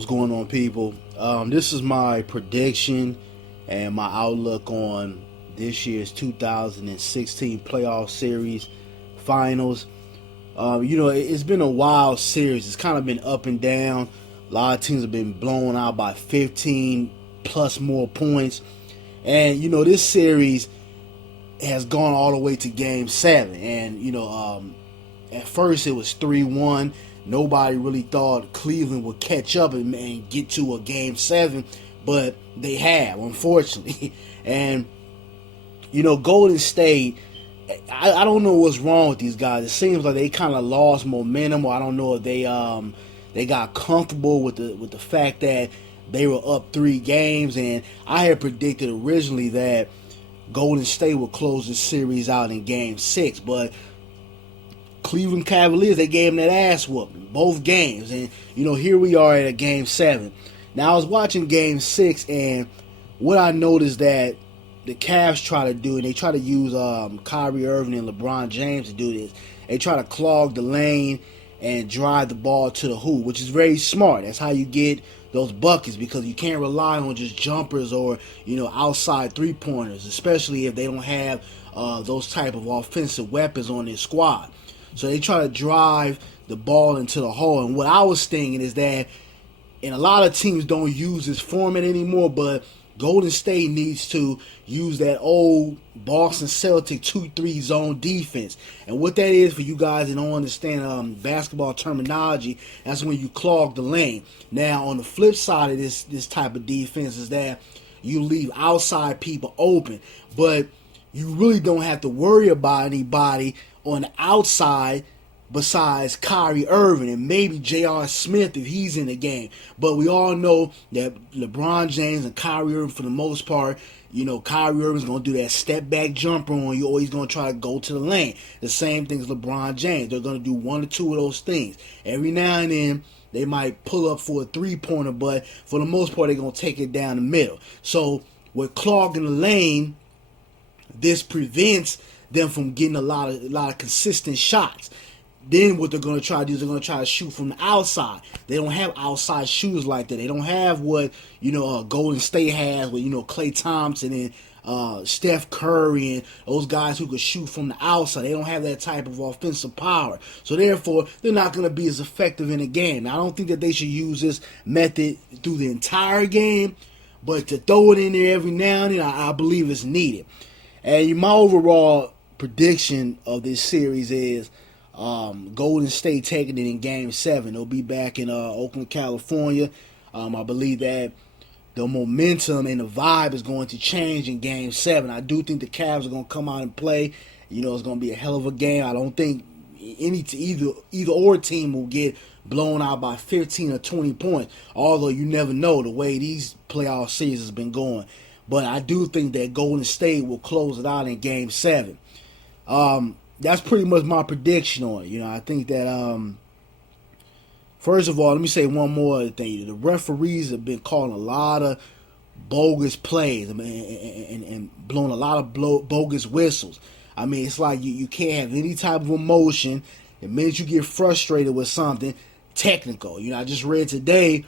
What's going on, people? This is my prediction and my outlook on this year's 2016 playoff series finals. It's been a wild series. It's kind of been up and down. A lot of teams have been blown out by 15 plus more points. And, this series has gone all the way to game 7. And, at first it was 3-1. Nobody really thought Cleveland would catch up and get to a game 7, but they have, unfortunately. And, Golden State, I don't know what's wrong with these guys. It seems like they kind of lost momentum, or I don't know if they got comfortable with the fact that they were up 3 games. And I had predicted originally that Golden State would close the series out in game 6, but Cleveland Cavaliers, they gave them that ass whooping both games. And, here we are at a game 7. Now, I was watching game 6, and what I noticed that the Cavs try to do, and they try to use Kyrie Irving and LeBron James to do this, they try to clog the lane and drive the ball to the hoop, which is very smart. That's how you get those buckets, because you can't rely on just jumpers or, outside three-pointers, especially if they don't have those type of offensive weapons on their squad. So they try to drive the ball into the hole. And what I was thinking is that, and a lot of teams don't use this format anymore, but Golden State needs to use that old Boston Celtic 2-3 zone defense. And what that is, for you guys that don't understand basketball terminology, that's when you clog the lane. Now, on the flip side of this type of defense is that you leave outside people open, but you really don't have to worry about anybody on the outside besides Kyrie Irving and maybe J.R. Smith if he's in the game. But we all know that LeBron James and Kyrie Irving, for the most part, Kyrie Irving's going to do that step-back jumper on you, or he's going to try to go to the lane. The same thing as LeBron James. They're going to do 1 or 2 of those things. Every now and then, they might pull up for a three-pointer, but for the most part, they're going to take it down the middle. So with clogging the lane, this prevents them from getting a lot of consistent shots. Then what they're going to try to do is they're going to try to shoot from the outside. They don't have outside shooters like that. They don't have what Golden State has with Klay Thompson and Steph Curry and those guys who could shoot from the outside. They don't have that type of offensive power. So therefore, they're not going to be as effective in the game. Now, I don't think that they should use this method through the entire game, but to throw it in there every now and then, I believe it's needed. And my overall prediction of this series is Golden State taking it in game 7. They'll be back in Oakland, California. I believe that the momentum and the vibe is going to change in game 7. I do think the Cavs are going to come out and play. It's going to be a hell of a game. I don't think either or team will get blown out by 15 or 20 points, although you never know the way these playoff series has been going. But I do think that Golden State will close it out in game 7. That's pretty much my prediction on it. I think that, first of all, let me say one more thing. The referees have been calling a lot of bogus plays and blowing a lot of bogus whistles. I mean, it's like you can't have any type of emotion. The minute you get frustrated with something, technical. I just read today,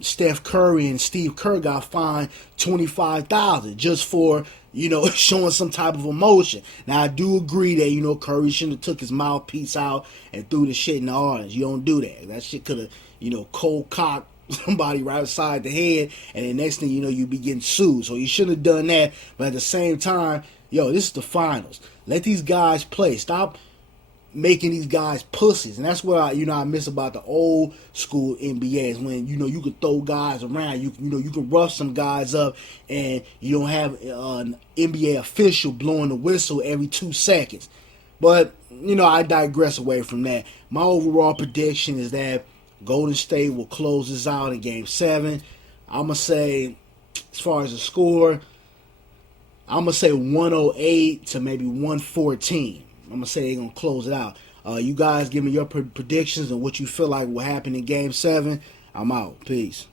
Steph Curry and Steve Kerr got fined $25,000 just for showing some type of emotion. Now, I do agree that Curry shouldn't have took his mouthpiece out and threw the shit in the audience. You don't do that. That shit could have cold cocked somebody right beside the head, and the next thing you be getting sued. So you shouldn't have done that. But at the same time, this is the finals. Let these guys play. Stop making these guys pussies. And that's what I miss about the old school NBA, is when you could throw guys around, you can rough some guys up, and you don't have an NBA official blowing the whistle every 2 seconds. But I digress away from that. My overall prediction is that Golden State will close this out in game 7. I'm gonna say, as far as the score, I'm gonna say 108 to maybe 114. I'm going to say they're going to close it out. You guys give me your predictions and what you feel like will happen in Game 7. I'm out. Peace.